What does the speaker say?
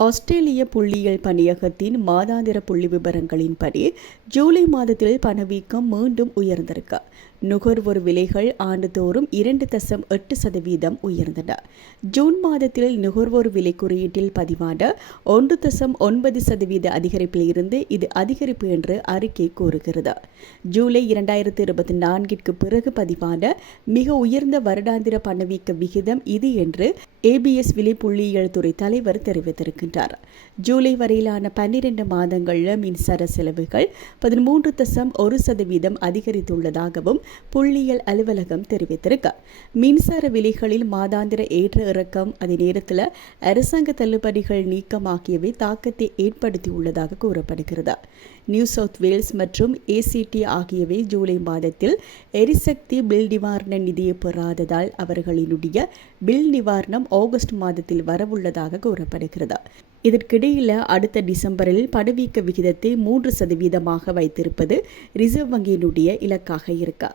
ஆஸ்திரேலிய புள்ளியியல் பணியகத்தின் மாதாந்திர புள்ளி விவரங்களின்படி ஜூலை மாதத்தில் பணவீக்கம் மீண்டும் உயர்ந்திருக்கு. நுகர்வோர் விலைகள் ஆண்டுதோறும் இரண்டு தசம் எட்டு சதவீதம் உயர்ந்தன. ஜூன் மாதத்தில் நுகர்வோர் விலை குறியீட்டில் பதிவான ஒன்று தசம் ஒன்பது சதவீத அதிகரிப்பில் இருந்து இது அதிகரிப்பு என்று அறிக்கை கூறுகிறது. ஜூலை இரண்டாயிரத்தி இருபத்தி நான்கிற்கு பிறகு பதிவான மிக உயர்ந்த வருடாந்திர பணவீக்க விகிதம் இது என்று ஏபிஎஸ் விலை புள்ளியியல் துறை தலைவர் தெரிவித்திருக்கின்றார். ஜூலை வரையிலான பன்னிரண்டு மாதங்களில் மின்சார செலவுகள் பதிமூன்று தசம் ஒரு சதவீதம் அதிகரித்துள்ளதாகவும் புள்ளியியல் அலுவலகம் தெரிவித்திருக்கு. மின்சார விலைகளில் மாதாந்திர ஏற்ற இறக்கம் அதே நேரத்தில் அரசாங்க தள்ளுபடிகள் நீக்கம் ஆகியவை தாக்கத்தை ஏற்படுத்தியுள்ளதாக கூறப்படுகிறது. நியூ சவுத் வேல்ஸ் மற்றும் ஏசிடி ஆகியவை ஜூலை மாதத்தில் எரிசக்தி பில் நிவாரண நிதியை பெறாததால் அவர்களினுடைய பில் நிவாரணம் ஆகஸ்ட் மாதத்தில் வரவுள்ளதாக கூறப்படுகிறது. இதற்கிடையில் அடுத்த டிசம்பரில் பணவீக்க விகிதத்தை மூன்று சதவீதமாக வைத்திருப்பது ரிசர்வ் வங்கியினுடைய இலக்காக இருக்கா.